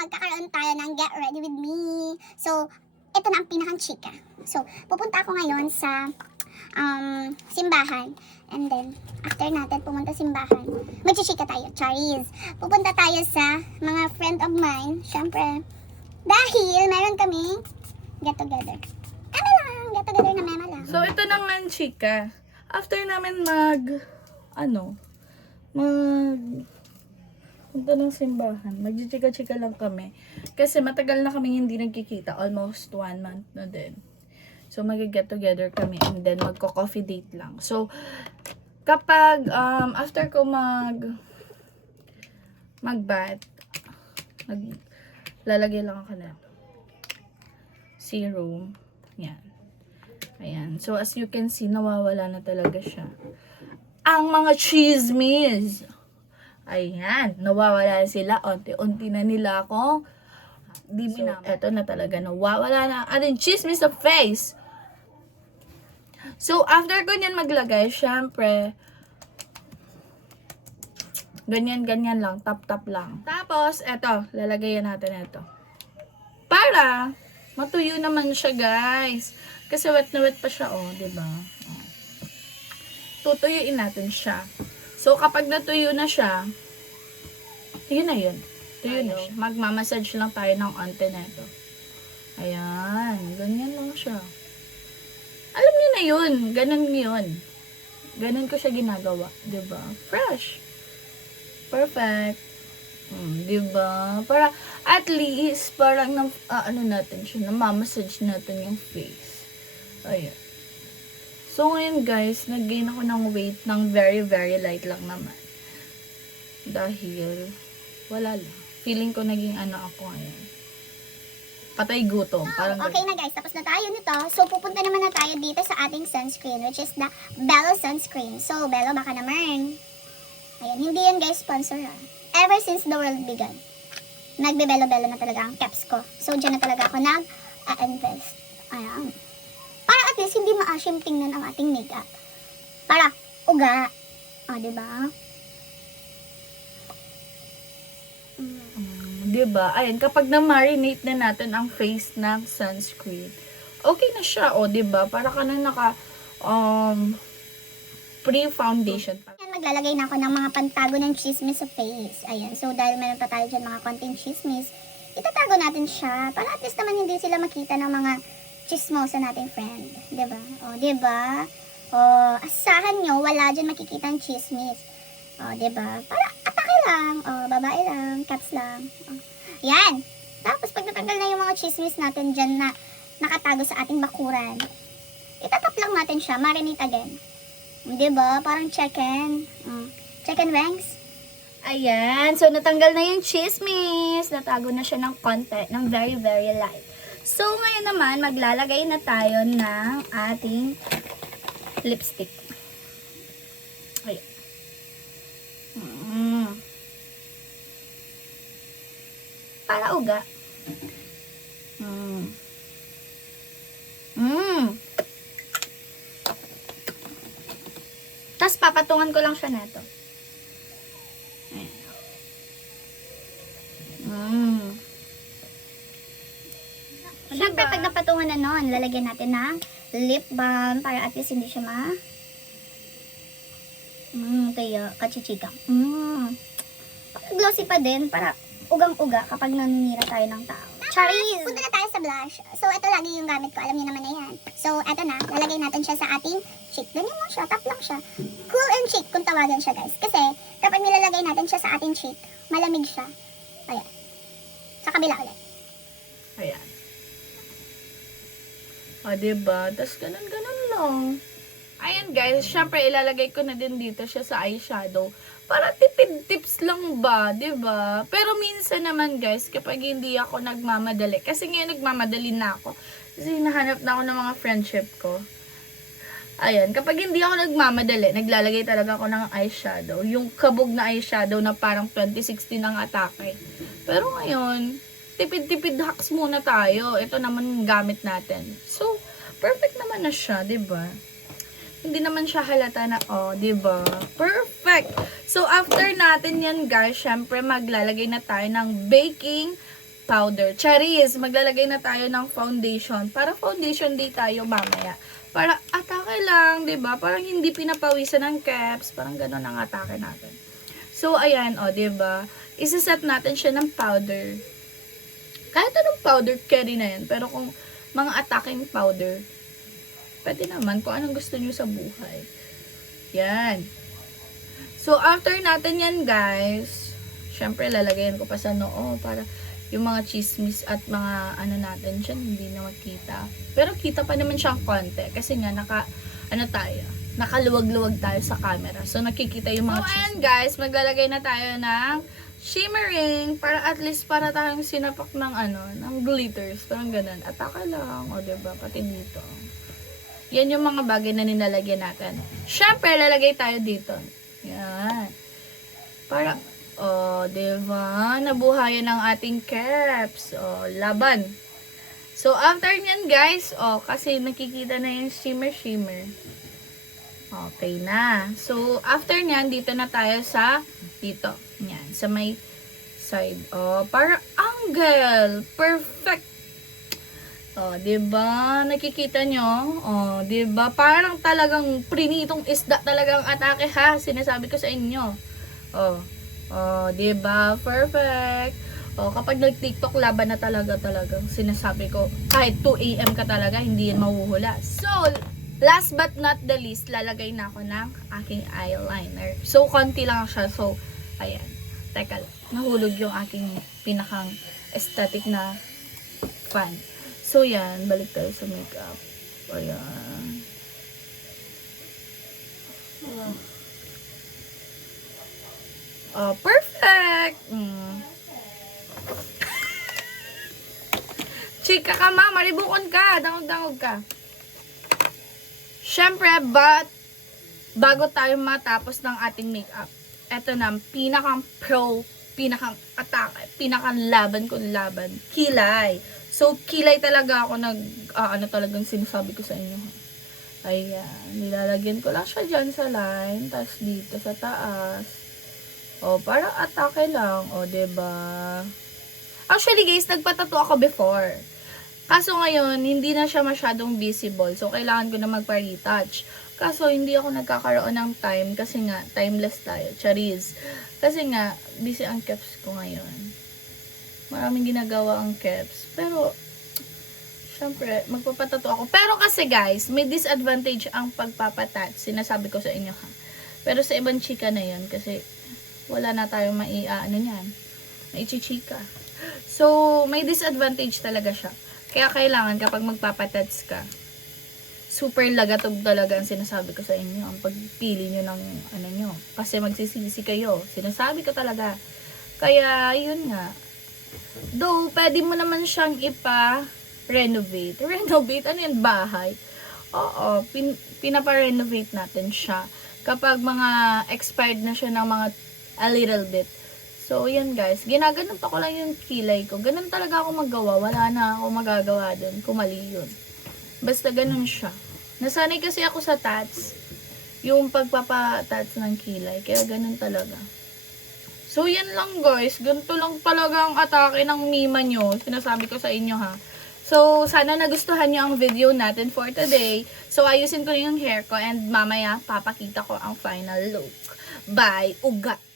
magkakaroon tayo ng Get Ready With Me. So, ito na ang pinakang chika. So, pupunta ako ngayon sa simbahan. And then, after natin pumunta simbahan, magchichika tayo, charis. Pupunta tayo sa mga friend of mine, syempre, dahil meron kaming get together. Get together na mema lang. So, ito na nga ang chika. After namin punta ng simbahan, magchichika-chika lang kami. Kasi matagal na kami hindi nagkikita. Almost 1 month na din. So, mag-get together kami and then magko-coffee date lang. So, kapag, after ko mag-bath, lalagay lang ako na serum. Yan. Ayan. So, as you can see, nawawala na talaga siya. Ang mga chismis! Ayan. Nawawala sila. Unti-unti na nila ako. So, eto na talaga. Nawawala na. Ating chismis sa face. So, after ko niyan maglagay, syempre, ganyan-ganyan lang. Tap-tap lang. Tapos, eto. Lalagayan natin eto. Para matuyo naman siya, guys. Kasi wet na wet pa siya, diba? Tutuyuin natin siya. So, kapag natuyo na siya, yun na yun. Tuyo na siya. Magmamassage lang tayo ng onte na ito. Ayan. Ganyan lang siya. Alam niyo na yun. Ganun yun. Ganun ko siya ginagawa. Diba? Fresh. Perfect. Diba? Para, at least, parang, natin siya, namamassage natin yung face. Ayan. So, ngayon guys, nag-gain ako ng weight ng very, very light lang naman. Dahil, wala lang. Feeling ko naging ako ngayon. Patay gutom. Parang okay na guys, tapos na tayo nito. So, pupunta naman na tayo dito sa ating sunscreen, which is the Bello sunscreen. So, Bello, baka naman. Ayan, hindi yan guys sponsor Ever since the world began, nagbe-bello-bello na talaga ang caps ko. So, dyan na talaga ako nag-invest. Ayan. Para at least hindi maasim tingnan ang ating makeup. Para uga. Diba? Diba? Ayan, kapag na-marinate na natin ang face ng sunscreen, okay na siya, diba? Para ka na naka, pre-foundation. Ayan, maglalagay na ako ng mga pantago ng chismis sa face. Ayan, so dahil meron pa tayo dyan mga konting chismis, itatago natin siya. Para at least naman hindi sila makita ng mga chismosa nating friend. Diba? Diba? Asahan nyo, wala dyan makikita ng chismis. Diba? Para atake lang. Babae lang. Caps lang. Yan. Tapos, pag natanggal na yung mga chismis natin dyan na nakatago sa ating bakuran, itatap lang natin siya. Marinate again. Diba? Parang chicken. Chicken wings. Ayan. So, natanggal na yung chismis. Natago na siya ng konti. Ng very, very light. So, ngayon naman, maglalagay na tayo ng ating lipstick. Ayan. Para uga. Tapos papatungan ko lang siya neto. Siyempre, pag napatungan na nun, lalagyan natin ng lip balm para at least hindi siya kaya kachichika. Glossy pa din para ugang-uga kapag naninira tayo ng tao. Charis! Punta na tayo sa blush. So, ito lagi yung gamit ko. Alam niyo naman na yan. So, ito na. Lalagay natin siya sa ating cheek. Ganyan lang siya. Tap lang siya. Cool and cheek kung tawagan siya, guys. Kasi, kapag nilalagay natin siya sa ating cheek, malamig siya. Ayan. Sa kabila ulit. Ayan. Diba? Tapos ganun-ganun lang. Ayan guys, syempre ilalagay ko na din dito siya sa eyeshadow. Para tipid tips lang ba, 'di ba? Pero minsan naman guys, kapag hindi ako nagmamadali, kasi ngayon nagmamadali na ako. Kasi hinahanap na ako ng mga friendship ko. Ayan, kapag hindi ako nagmamadali, naglalagay talaga ako ng eyeshadow. Yung kabog na eyeshadow na parang 2016 ang atake. Pero ngayon, tipid-tipid hacks muna tayo. Ito naman gamit natin. So, perfect naman na siya, 'di ba? Hindi naman siya halata na, diba? Perfect! So, after natin yan, guys, syempre, maglalagay na tayo ng baking powder. Charis, maglalagay na tayo ng foundation. Para foundation day tayo mamaya. Para atake lang, 'di ba? Parang hindi pinapawisan ng caps, parang gano'n ang atake natin. So ayan, 'di ba? Isa-set natin siya ng powder. Kahit anong powder, carry na yan. Pero kung mga attacking powder, pwede naman kung anong gusto nyo sa buhay. Yan. So, after natin yan, guys, syempre, lalagayan ko pa sa noo para yung mga chismis at mga ano natin dyan, hindi na makita. Pero kita pa naman siyang konti. Kasi nga, nakaluwag-luwag tayo sa camera. So, nakikita yung mga chismis. So, ayan, guys, maglalagay na tayo ng shimmering para at least para tayong sinapak ng ng glitters. Parang ganun. Atake lang. O, diba? Pati dito. Yan yung mga bagay na nilalagyan natin. Syempre, lalagay tayo dito. Yan. Para, diba? Nabuhayan ang ating caps. Laban. So, after nyan, guys, kasi nakikita na yung shimmer. Okay na. So, after nyan, dito na tayo sa dito. Yan, sa may side. Para angle. Perfect. 'Di ba? Nakikita nyo? 'Di ba? Parang talagang prinitong isda talagang atake ha. Sinasabi ko sa inyo. 'Di ba? Perfect. Kapag nag-TikTok laban na talagang sinasabi ko, kahit 2 AM ka talaga, hindi yan mahuhula. So, last but not the least, lalagay na ako ng aking eyeliner. So, konti lang siya. So, ayan. Teka lang. Nahulog yung aking pinakang aesthetic na fan. So, yan. Balik tayo sa makeup. Ayan. Perfect! Chika ka, ma. Maribukon ka. Dangog-dangog ka. Syempre, bago tayo matapos ng ating makeup, eto na, pinakang pro, pinakang atake, pinakang laban kong laban, kilay. So, kilay talaga ako talagang sinasabi ko sa inyo. Ayan, nilalagyan ko lang siya dyan sa line, tapos dito sa taas. Parang atake lang, diba? Actually, guys, nagpatato ako before. Kaso ngayon, hindi na siya masyadong visible. So, kailangan ko na magpa-retouch. Kaso, hindi ako nagkakaroon ng time kasi nga, timeless tayo. Charis. Kasi nga, busy ang caps ko ngayon. Maraming ginagawa ang caps. Pero, syempre, magpapatato ako. Pero kasi guys, may disadvantage ang pagpapatat. Sinasabi ko sa inyo ha. Pero sa ibang chika na yun, kasi wala na tayong maichichika. So, may disadvantage talaga siya. Kaya kailangan kapag magpapatats ka, super lagatog talaga ang sinasabi ko sa inyo. Ang pagpili nyo ng nyo. Kasi magsisisi kayo. Sinasabi ko talaga. Kaya, yun nga. Though, pwede mo naman siyang ipa-renovate. Renovate? Ano yan? Bahay? Oo. Pinapa-renovate natin siya. Kapag mga expired na siya ng mga a little bit. So, yan guys. Ginaganon pa ko lang yung kilay ko. Ganun talaga ako magawa. Wala na ako magagawa dun. Kumali yun. Basta ganun siya. Nasanay kasi ako sa tats. Yung pagpapatats ng kilay. Kaya ganun talaga. So, yan lang guys. Ganito lang talaga ang atake ng mima nyo. Sinasabi ko sa inyo ha. So, sana nagustuhan nyo ang video natin for today. So, ayusin ko yung hair ko. And mamaya, papakita ko ang final look. Bye! Uga!